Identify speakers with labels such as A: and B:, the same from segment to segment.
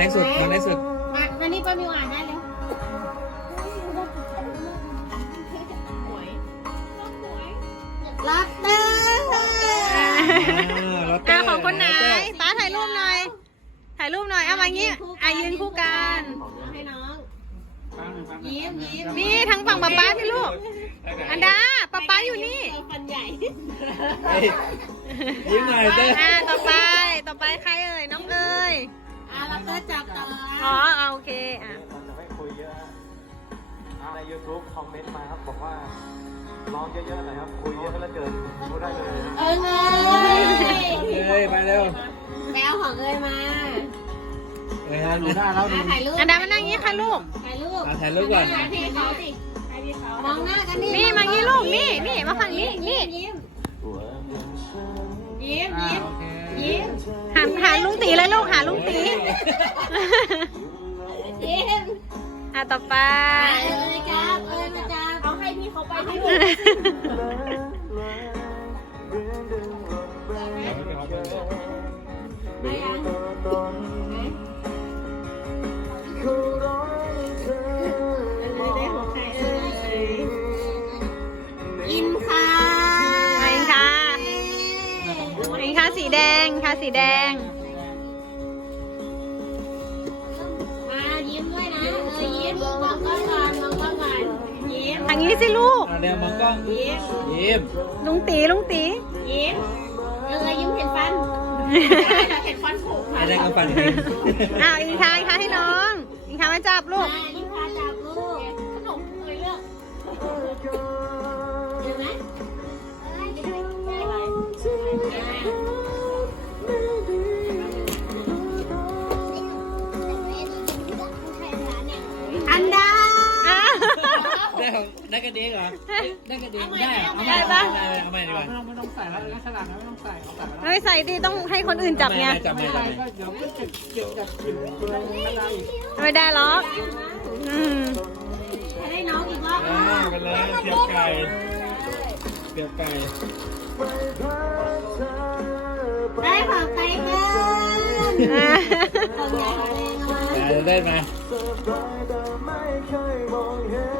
A: ไหนสุด มาไหนสุด
B: มานี่ก็มีหวานได้เลยรักเต้
C: อ่าของคนไหน ป้าถ่ายรูปหน่อย ถ่ายรูปหน่อยเอามางี้อายืนคู่กัน
B: ยิ้มยิ้ม
C: นี่ทั้งฝั่งป้าป้าพี่ลูก อันดา ป้าป้าอยู่นี่ฟันใหญ่ยิ้มหน่อยเต้ต่อไป ต่อไปใครเอ่ยน้องเอ่ย
B: ับแะจับตา
C: อ๋อโอเค อ่ะเราจะไม่คุยเยอะ
D: ในยูทูบคอมเมนต์มาครับ บอกว่าร้องเยอะๆหน่ยครับ คุยเยอะแล้วเกินรู้ได้เลย
B: เอ้ยเล
A: ยเลยไปเร็ว
B: แก้วของเอ้ยมา
A: เฮ้ยดูหน้าเราด
C: ูถ่ายรูปอันดามันนั่งงี้ค่ะลูก
B: ถ่ายรูป
A: ถ่ายรูปก่อนถ่ายพี่เขาสิ
B: ถ่ายพี่เขามองหน้ากันนี่
C: นี่มางี้ลูก นี่นี่มาฝั่งนี้นี่ ยิ้ม
B: ยิ้มยิ้มยิ
C: ้มหันหาลุงตีเลยลูก หาลุงตีอ่ะต่อไปไป
B: เลยครัเอเลยครัเอาให้พี่เขาไปที่หน
C: สีแดงค่ะสีแดงทางนี้สิลูก
A: อันนี้มังก็ยิ้มยิ้ม
C: ลุงตีลุงตี
B: ยิ้มเออยิ้มเห็นฟันเห็นฟันผุค
A: ่ะดปั้น
C: อ้าวอีกทางอีกางให้น้องอีกทางมาจับลูก
A: ได้กระเด้งเหรอได้กระเดง
C: ได้เอาใหม่ได้ปะ
A: เอาใหม่ดีกว่าไม่ต้องใส่แล้วสลากไม่ต้องใส่เอาใส
C: ่ไม่ใส่ดิต้องให้คนอื่นจับไง
A: จับไม่ได้เดี๋ยวก็จะเจ็บจับ
C: ผิวอะไรไม่ได้หรอกอื
B: มให้น้องอีกรอบ
A: นึงเป็นไรเตี๋ยวไก่เตี๋ยวไก่
B: ได้ขอไปเพิ่มได้ไหม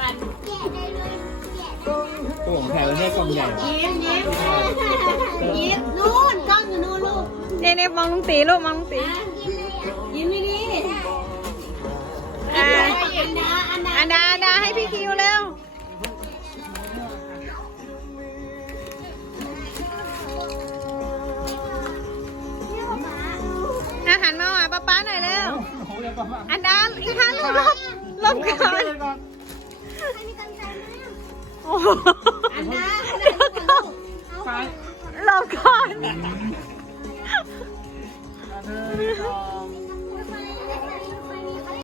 E: กัน
A: ตัวของแถวให้กล่องใหญ่
B: ยิ้มยิ้มยิ้มนู่นจ้องอยู่นู่นลูก
C: เนเน่มองลุงตีลูกมองลุงตียิ้มดีอันดา อันดาให้พี่คิวเร็วอาหารมาหวานป้าป้าหน่อยเร็ว อันดาอีกครั้งลูก公，老公，老公。